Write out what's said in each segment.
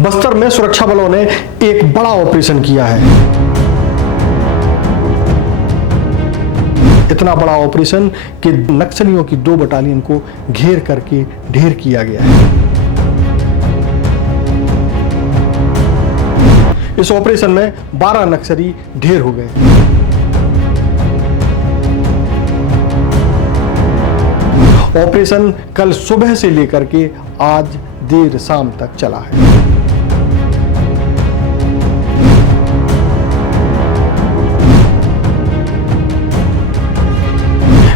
बस्तर में सुरक्षा बलों ने एक बड़ा ऑपरेशन किया है। इतना बड़ा ऑपरेशन कि नक्सलियों की 2 बटालियन को घेर करके ढेर किया गया है। इस ऑपरेशन में 12 नक्सली ढेर हो गए। ऑपरेशन कल सुबह से लेकर के आज देर शाम तक चला है।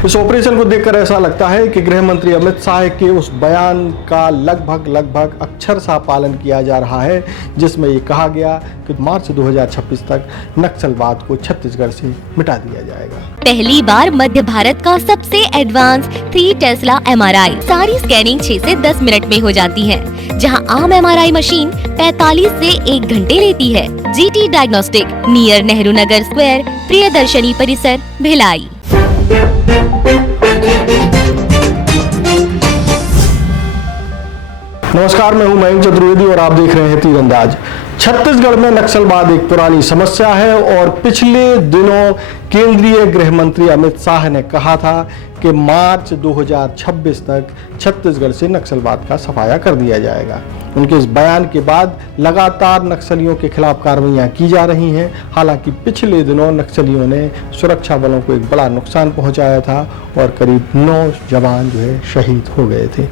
इस ऑपरेशन को देखकर ऐसा लगता है कि गृह मंत्री अमित शाह के उस बयान का लगभग अक्षरशः पालन किया जा रहा है, जिसमें ये कहा गया कि मार्च 2026 तक नक्सलवाद को छत्तीसगढ़ से मिटा दिया जाएगा। पहली बार मध्य भारत का सबसे एडवांस 3 टेस्ला MRI। सारी स्कैनिंग 6 से 10 मिनट में हो जाती है, जहां आम MRI मशीन 45 से 1 घंटे लेती है। GT diagnostic, near Nehru Nagar square, Priyadarshini परिसर, भिलाई। नमस्कार, मैं हूं मयंक चतुर्वेदी और आप देख रहे हैं तीरंदाज। छत्तीसगढ़ में नक्सलवाद एक पुरानी समस्या है और पिछले दिनों केंद्रीय गृह मंत्री अमित शाह ने कहा था कि मार्च 2026 तक छत्तीसगढ़ से नक्सलवाद का सफाया कर दिया जाएगा। उनके इस बयान के बाद लगातार नक्सलियों के खिलाफ कार्रवाइयां की जा रही हैं। हालांकि पिछले दिनों नक्सलियों ने सुरक्षा बलों को एक बड़ा नुकसान पहुंचाया था और करीब 9 जवान शहीद हो गए थे।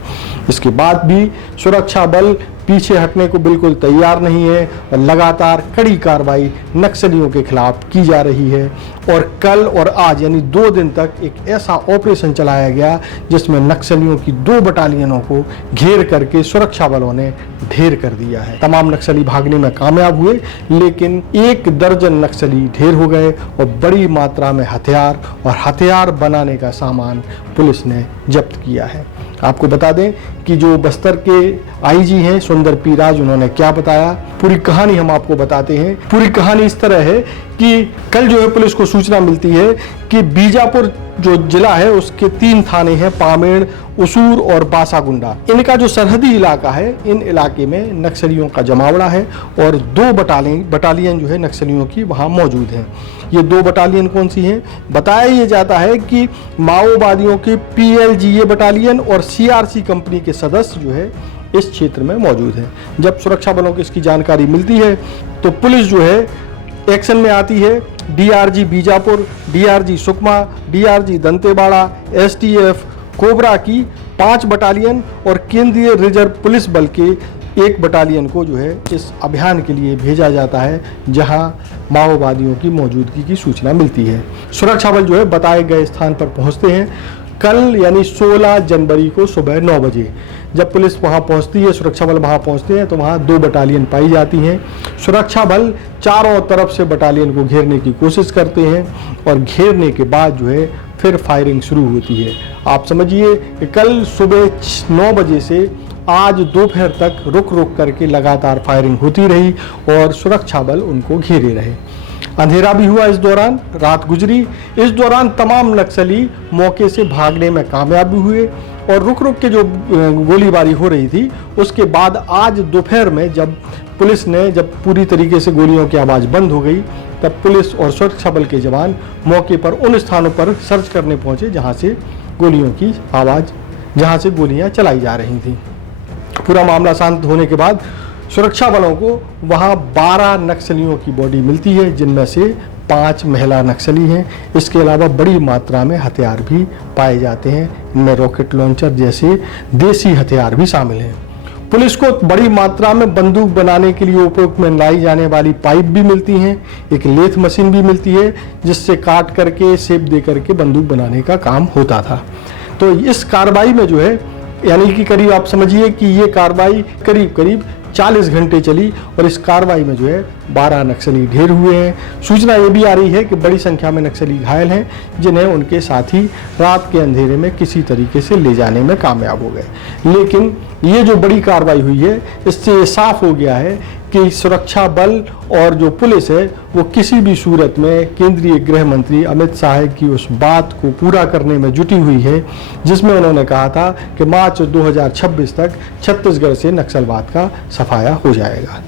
इसके बाद भी सुरक्षा बल पीछे हटने को बिल्कुल तैयार नहीं है और लगातार कड़ी कार्रवाई नक्सलियों के खिलाफ की जा रही है। और कल और आज यानी 2 दिन तक एक ऐसा ऑपरेशन चलाया गया जिसमें नक्सलियों की 2 बटालियनों को घेर करके सुरक्षा बलों ने ढेर कर दिया है। तमाम नक्सली भागने में कामयाब हुए, लेकिन 1 दर्जन नक्सली ढेर हो गए और बड़ी मात्रा में हथियार बनाने का सामान पुलिस ने जब्त किया है। आपको बता दें कि जो बस्तर के IG हैं सुंदर पी राज, उन्होंने क्या बताया, पूरी कहानी हम आपको बताते हैं। पूरी कहानी इस तरह है कि कल पुलिस को सूचना मिलती है कि बीजापुर जो जिला है उसके 3 थाने हैं, पामेड़, उसूर और बासागुंडा। इनका जो सरहदी इलाका है, इन इलाके में नक्सलियों का जमावड़ा है और 2 बटालियन नक्सलियों की वहाँ मौजूद हैं। ये 2 बटालियन कौन सी हैं? बताया ये जाता है कि माओवादियों के PLGA बटालियन और CRC कंपनी के सदस्य इस क्षेत्र में मौजूद हैं। जब सुरक्षा बलों को इसकी जानकारी मिलती है तो पुलिस एक्शन में आती है। DRG Bijapur, DRG Sukma, DRG Dantewada, STF cobra की 5 बटालियन और केंद्रीय रिजर्व पुलिस बल के 1 बटालियन को इस अभियान के लिए भेजा जाता है, जहां माओवादियों की मौजूदगी की सूचना मिलती है। सुरक्षा बल बताए गए स्थान पर पहुंचते हैं। कल यानी 16 जनवरी को सुबह 9 बजे जब पुलिस वहां पहुंचती है, सुरक्षा बल वहां पहुंचते हैं तो वहां 2 बटालियन पाई जाती हैं। सुरक्षा बल चारों तरफ से बटालियन को घेरने की कोशिश करते हैं और घेरने के बाद फिर फायरिंग शुरू होती है। आप समझिए कि कल सुबह 9 बजे से आज दोपहर तक रुक करके लगातार फायरिंग होती रही और सुरक्षा बल उनको घेरे रहे। अंधेरा भी हुआ, इस दौरान रात गुजरी। इस दौरान तमाम नक्सली मौके से भागने में कामयाब भी हुए और रुक के जो गोलीबारी हो रही थी उसके बाद आज दोपहर में जब पुलिस ने पूरी तरीके से गोलियों की आवाज़ बंद हो गई, तब पुलिस और सुरक्षा बल के जवान मौके पर उन स्थानों पर सर्च करने पहुंचे जहां से गोलियां चलाई जा रही थी। पूरा मामला शांत होने के बाद सुरक्षा बलों को वहां 12 नक्सलियों की बॉडी मिलती है, जिनमें से 5 महिला नक्सली हैं। इसके अलावा बड़ी मात्रा में हथियार भी पाए जाते हैं। इनमें रॉकेट लॉन्चर जैसे देसी हथियार भी शामिल हैं। पुलिस को बड़ी मात्रा में बंदूक बनाने के लिए उपयोग में लाई जाने वाली पाइप भी मिलती हैं। एक लेथ मशीन भी मिलती है जिससे काट करके शेप दे करके बंदूक बनाने का काम होता था। तो इस कार्रवाई में यानी कि करीब आप समझिए कि ये कार्रवाई करीब 40 घंटे चली और इस कार्रवाई में 12 नक्सली ढेर हुए हैं। सूचना ये भी आ रही है कि बड़ी संख्या में नक्सली घायल हैं, जिन्हें उनके साथी रात के अंधेरे में किसी तरीके से ले जाने में कामयाब हो गए। लेकिन ये जो बड़ी कार्रवाई हुई है, इससे ये साफ हो गया है कि सुरक्षा बल और जो पुलिस है वो किसी भी सूरत में केंद्रीय गृह मंत्री अमित शाह की उस बात को पूरा करने में जुटी हुई है जिसमें उन्होंने कहा था कि मार्च 2026 तक छत्तीसगढ़ से नक्सलवाद का सफाया हो जाएगा।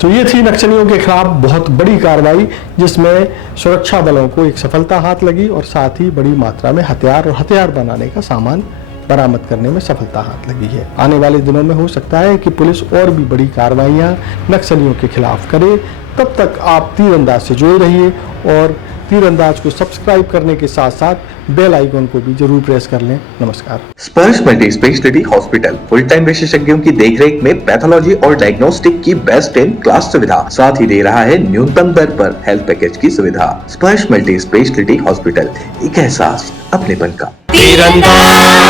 तो ये थी नक्सलियों के खिलाफ बहुत बड़ी कार्रवाई जिसमें सुरक्षा बलों को एक सफलता हाथ लगी और साथ ही बड़ी मात्रा में हथियार और हथियार बनाने का सामान बरामद करने में सफलता हाथ लगी है। आने वाले दिनों में हो सकता है कि पुलिस और भी बड़ी कार्रवाइयां नक्सलियों के खिलाफ करे। तब तक आप तीरंदाज से जुड़े रहिए और तीरंदाज को सब्सक्राइब करने के साथ साथ बेल आइकन को भी जरूर प्रेस कर लें। नमस्कार। स्पर्श multi speciality hospital full time विशेषज्ञों की देखरेख में पैथोलॉजी और डायग्नोस्टिक की बेस्ट इन क्लास सुविधा, साथ ही दे रहा है न्यूनतम दर पर हेल्थ पैकेज की सुविधा। स्पर्श मल्टी स्पेशलिटी हॉस्पिटल, एक एहसास अपनेपन का। तीरंदाज।